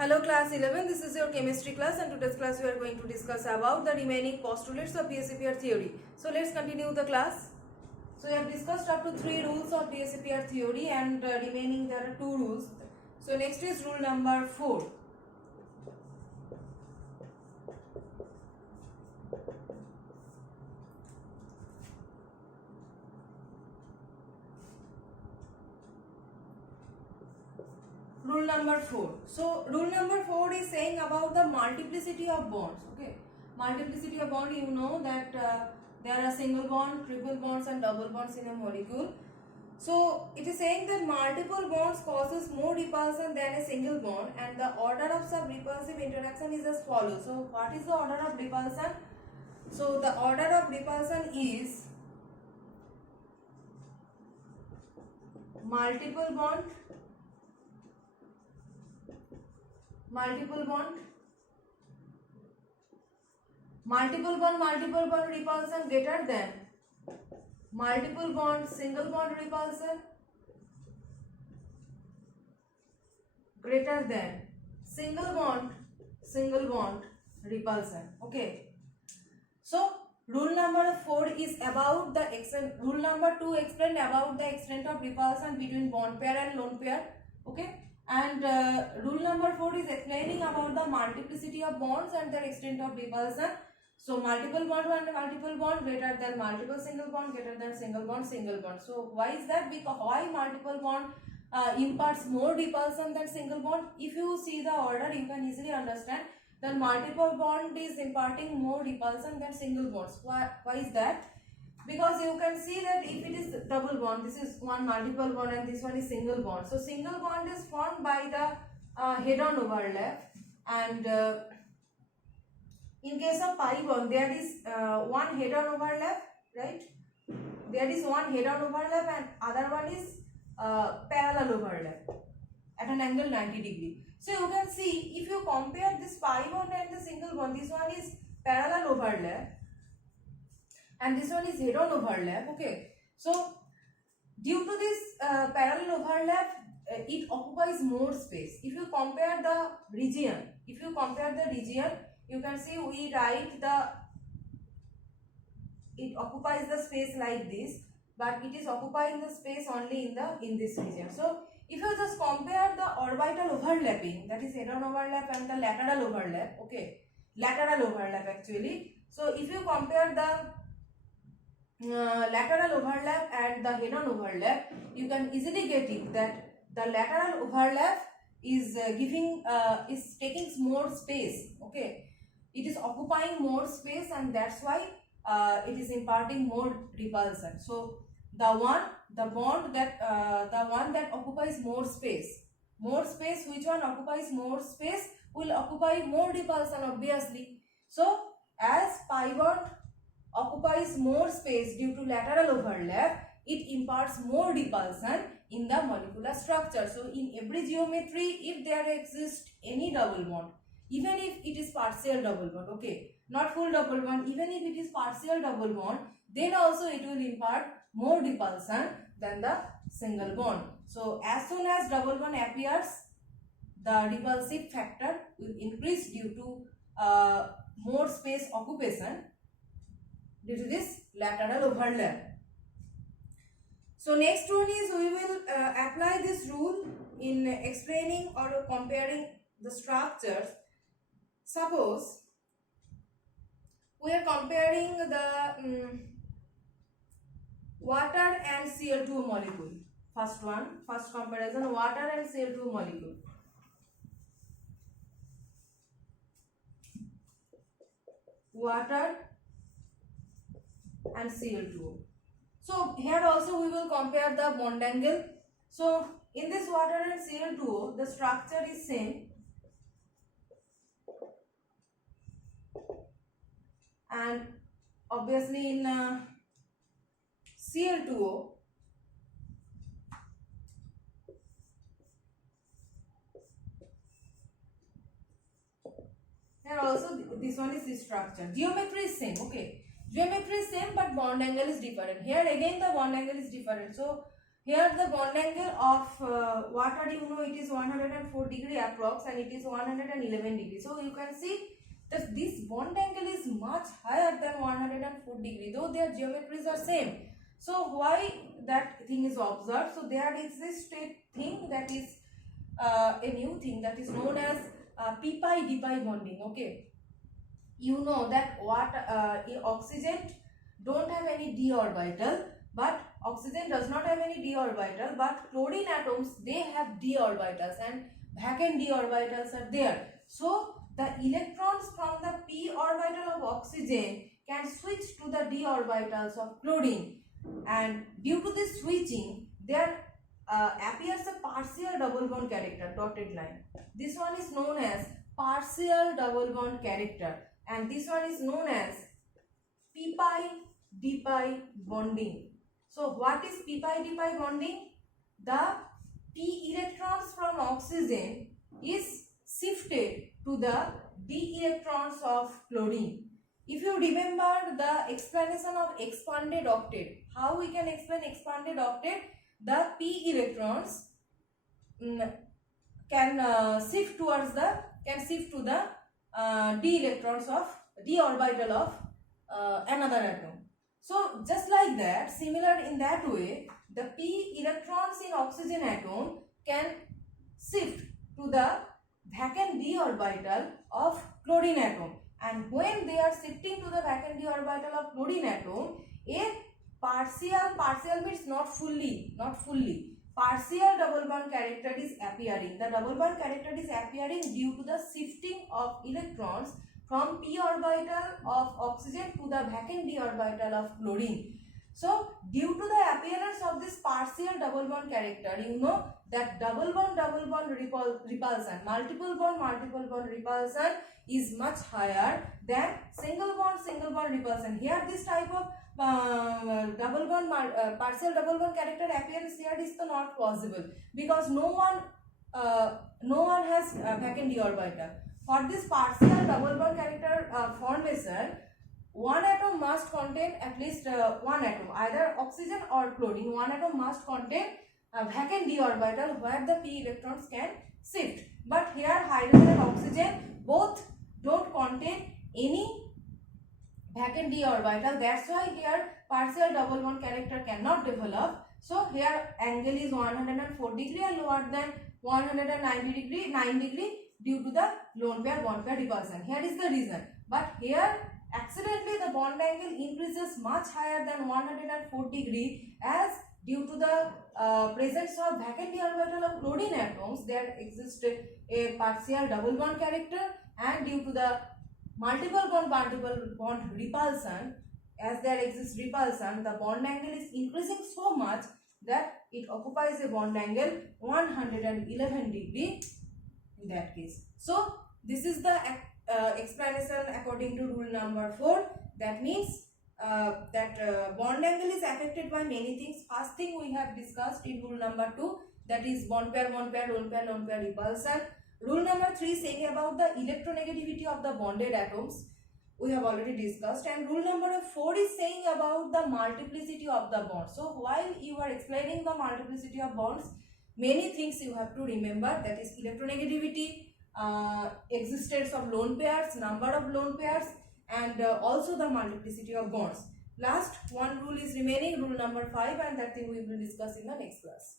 Hello class 11, this is your chemistry class and today's class we are going to discuss about the remaining postulates of PSAPR theory. So let's continue the class. So we have discussed up to 3 rules of PSAPR theory and remaining there are 2 rules. So next is rule number 4. Rule number 4. So rule number 4 is saying about the multiplicity of bonds. Okay, multiplicity of bond, you know that there are single bond, triple bonds and double bonds in a molecule. So it is saying that multiple bonds causes more repulsion than a single bond and the order of sub-repulsive interaction is as follows. So what is the order of repulsion? So the order of repulsion is multiple bond, multiple bond repulsion greater than multiple bond single bond repulsion greater than single bond repulsion. Okay, so rule number 4 is about the extent. Rule number 2 explained about the extent of repulsion between bond pair and lone pair. Okay, and rule number 4 is explaining about the multiplicity of bonds and their extent of repulsion. So multiple bond and multiple bond greater than multiple single bond greater than single bond. So why is that? Because why multiple bond imparts more repulsion than single bond? If you see the order, you can easily understand that multiple bond is imparting more repulsion than single bonds. Why is that? Because you can see that if it is double bond, this is one multiple bond and this one is single bond. So single bond is formed by the head-on overlap, and in case of pi bond there is one head-on overlap, right? There is one head-on overlap and other one is parallel overlap at an angle 90 degree. So you can see if you compare this pi bond and the single bond, this one is parallel overlap and this one is head-on overlap. Okay, so due to this parallel overlap, it occupies more space. If you compare the region, you can see we write it occupies the space like this, but it is occupying the space only in this region. So if you just compare the orbital overlapping, that is head-on overlap and the lateral overlap, okay, lateral overlap actually. So if you compare the lateral overlap and the head-on overlap, you can easily get it that the lateral overlap is is taking more space. Okay, it is occupying more space and that's why it is imparting more repulsion. So the one that occupies more space, which one occupies more space will occupy more repulsion obviously. So as pi bond occupies more space due to lateral overlap, it imparts more repulsion in the molecular structure. So in every geometry, if there exists any double bond, even if it is partial double bond, okay, not full double bond, even if it is partial double bond, then also it will impart more repulsion than the single bond. So as soon as double bond appears, the repulsive factor will increase due to more space occupation due to this lateral overlap. So next one is we will apply this rule in explaining or comparing the structures. Suppose we are comparing the water and Cl2 molecule. First comparison, water and Cl2 molecule. Water and Cl2. So here also we will compare the bond angle. So in this water and Cl2, the structure is same, and obviously in Cl2O, here also this one is this structure. Geometry is same, okay. Geometry is same but bond angle is different. Here again the bond angle is different. So Here the bond angle of water, you know, it is 104 degree approx and it is 111 degree. So you can see that this bond angle is much higher than 104 degree, though their geometries are same. So why that thing is observed? So there exists a thing that is a new thing that is known as p-pi d-pi bonding. Okay, you know that oxygen don't have any d orbital, but oxygen does not have any d orbital, but chlorine atoms, they have d orbitals and vacant d orbitals are there. So the electrons from the p orbital of oxygen can switch to the d orbitals of chlorine, and due to this switching there appears a partial double bond character, dotted line. This one is known as partial double bond character, and this one is known as p-pi d-pi bonding. So what is p-pi d-pi bonding? The p electrons from oxygen is shifted to the d electrons of chlorine. If you remember the explanation of expanded octet, how we can explain expanded octet? The p electrons can shift to the d electrons of d orbital of another atom. So just like that, similar in that way, the p electrons in oxygen atom can shift to the vacant d orbital of chlorine atom, and when they are shifting to the vacant d orbital of chlorine atom, a partial means not fully, partial double bond character is appearing. The double bond character is appearing due to the shifting of electrons from p orbital of oxygen to the vacant d orbital of chlorine. So due to the appearance of this partial double bond character, you know that double bond repulsion, multiple bond repulsion is much higher than single bond repulsion. Here this type of double bond partial double bond character appearance here is not possible, because no one has vacant d orbital. For this partial double bond character formation, one atom must contain at least one atom, either oxygen or chlorine. One atom must contain a vacant d orbital where the p electrons can shift. But here hydrogen and oxygen both don't contain any vacant d orbital. That's why here partial double bond character cannot develop. So here angle is 104 degree and lower than 9 degree due to the lone pair bond pair repulsion. Here is the reason. But here accidentally the bond angle increases much higher than 104 degree, as due to the presence of vacant d orbital of chlorine atoms there exists a partial double bond character, and due to the multiple bond repulsion, as there exists repulsion, the bond angle is increasing so much that it occupies a bond angle 111 degree in that case. So this is the explanation according to rule number 4. That means that bond angle is affected by many things. First thing we have discussed in rule number 2, that is bond pair, lone pair repulsion. Rule number 3 saying about the electronegativity of the bonded atoms, we have already discussed, and rule number 4 is saying about the multiplicity of the bonds. So while you are explaining the multiplicity of bonds, many things you have to remember, that is electronegativity, existence of lone pairs, number of lone pairs, and also the multiplicity of bonds. Last one rule is remaining, rule number 5, and that thing we will discuss in the next class.